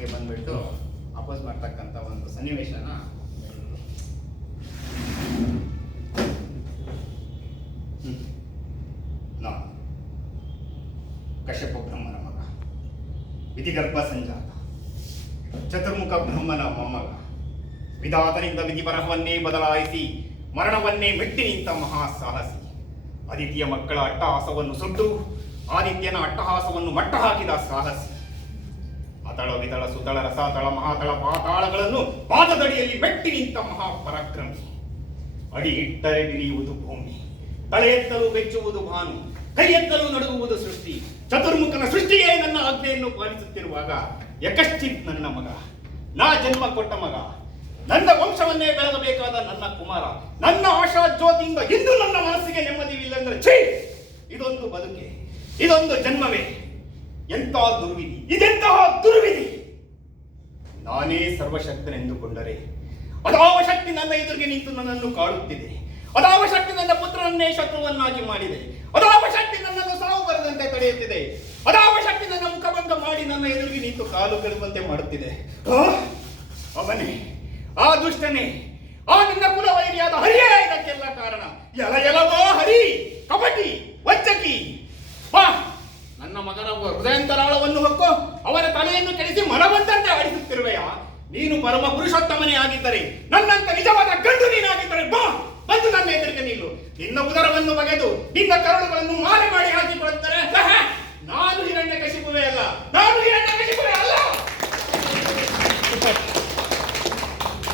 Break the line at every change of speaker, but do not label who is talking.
ಮನೆಗೆ ಬಂದ್ಬಿಟ್ಟು ಅಪೋಸ್ ಮಾಡ್ತಕ್ಕಂಥ ಒಂದು ಸನ್ನಿವೇಶನ ಕಶ್ಯಪ ಬ್ರಹ್ಮನ ಮಗ. ವಿಧಿಗರ್ಭ ಸಂಜಾತ. ಚತುರ್ಮುಖ ಬ್ರಹ್ಮನ ಮೊಮ್ಮಗ. ವಿಧಾತನಿಂದ ವಿಧಿ ಬರಹವನ್ನೇ ಬದಲಾಯಿಸಿ, ಮರಣವನ್ನೇ ಮೆಟ್ಟಿ ನಿಂತ ಮಹಾ ಸಾಹಸಿ ಆದಿತ್ಯ ಮಕ್ಕಳ ಅಟ್ಟಹಾಸವನ್ನು ಸುಟ್ಟು, ಆದಿತ್ಯನ ಅಟ್ಟಹಾಸವನ್ನು ಮಟ್ಟ ಹಾಕಿದ ಸಾಹಸಿ. ಅತಳ ವಿತಳ ಸುತಳ ರಸಾತಳ ಮಹಾತಳ ಪಾತಾಳಗಳನ್ನು ಪಾದದಡಿಯಲ್ಲಿ ಮೆಟ್ಟಿ ನಿಂತ ಮಹಾಪರಾಕ್ರಮಿ. ಅಡಿ ಇಟ್ಟರೆ ಬಿರಿಯುವುದು ಭೂಮಿ, ತಲೆ ಎತ್ತಲು ಬೆಚ್ಚುವುದು ಭಾನು, ಕೈ ಎತ್ತಲು ನಡುಗುವುದು ಸೃಷ್ಟಿ. ಚತುರ್ಮುಖನ ಸೃಷ್ಟಿಯೇ ನನ್ನ ಆಜ್ಞೆಯನ್ನು ಪಾಲಿಸುತ್ತಿರುವಾಗ ಯಕಶ್ಚಿತ್ ನನ್ನ ಮಗ, ನಾ ಜನ್ಮ ಕೊಟ್ಟ ಮಗ. ನನ್ನ ವಂಶವನ್ನೇ ಬೆಳಗಬೇಕಾದ ನನ್ನ ಕುಮಾರ, ನನ್ನ ಆಶಾ ಜ್ಯೋತಿಯಿಂದ ಇಂದು ನನ್ನ ಮನಸ್ಸಿಗೆ ನೆಮ್ಮದಿವಿಲ್ಲಂದ್ರೆ ಛೀ! ಇದೊಂದು ಬದುಕೆ, ಇದೊಂದು ಜನ್ಮವೇ. ಎಂಥ ದುರ್ವಿಧಿ? ಇದೆಂತಹ ದುರ್ವಿಧಿ? ನಾನೇ ಸರ್ವಶಕ್ತನೆಂದುಕೊಂಡರೆ, ಅದಾವ ಶಕ್ತಿ ನನ್ನ ಎದುರಿಗೆ ನಿಂತು ನನ್ನನ್ನು ಕಾಡುತ್ತಿದೆ. ಅದಾವ ಶಕ್ತಿ ನನ್ನ ಪುತ್ರನನ್ನೇ ಶತ್ರುವನ್ನಾಗಿ ಮಾಡಿದೆ. ಅದಾವ ಶಕ್ತಿ ನನ್ನನ್ನು ಸಾವು ಬರದಂತೆ ತಡೆಯುತ್ತಿದೆ. ಅದಾವ ಶಕ್ತಿ ನನ್ನ ಮುಖಭಂಗ ಮಾಡಿ ನನ್ನ ಎದುರಿಗೆ ನಿಂತು ಕಾಲು ಕೆಡುವಂತೆ ಮಾಡುತ್ತಿದೆ. ಅವನೇ, ಆ ದುಷ್ಟನೇ, ಆ ನಿನ್ನ ಕುಲವೈರಿಯಾದ ಹರಿಯೇ ಇದಕ್ಕೆಲ್ಲ ಮಗನ ಹೃದಯಂತರಾಳವನ್ನು ಹೊಕ್ಕು, ಅವರ ತಲೆಯನ್ನು ಕೆಡಿಸಿ ಮರವಂತಂತೆ ಆಡಿಸುತ್ತಿರುವೆಯಾ? ನೀನು ಪರಮ ಪುರುಷೋತ್ತಮನೇ ಆಗಿದ್ದರೆ, ನನ್ನಂತ ನಿಜವಾದ ಗಂಡು ನೀನಾಗಿದ್ದರೆ ಬಾ, ಬಂದು ನನ್ನ ಎದುರಿಗೆ ನಿಲ್ಲು. ನಿನ್ನ ಉದರವನ್ನು ಬಗೆದು ನಿನ್ನ ಕರುಳುಗಳನ್ನು ಮಾಲೆ ಮಾಡಿ ಹಾಕಿಕೊಳ್ಳುತ್ತಾರೆ.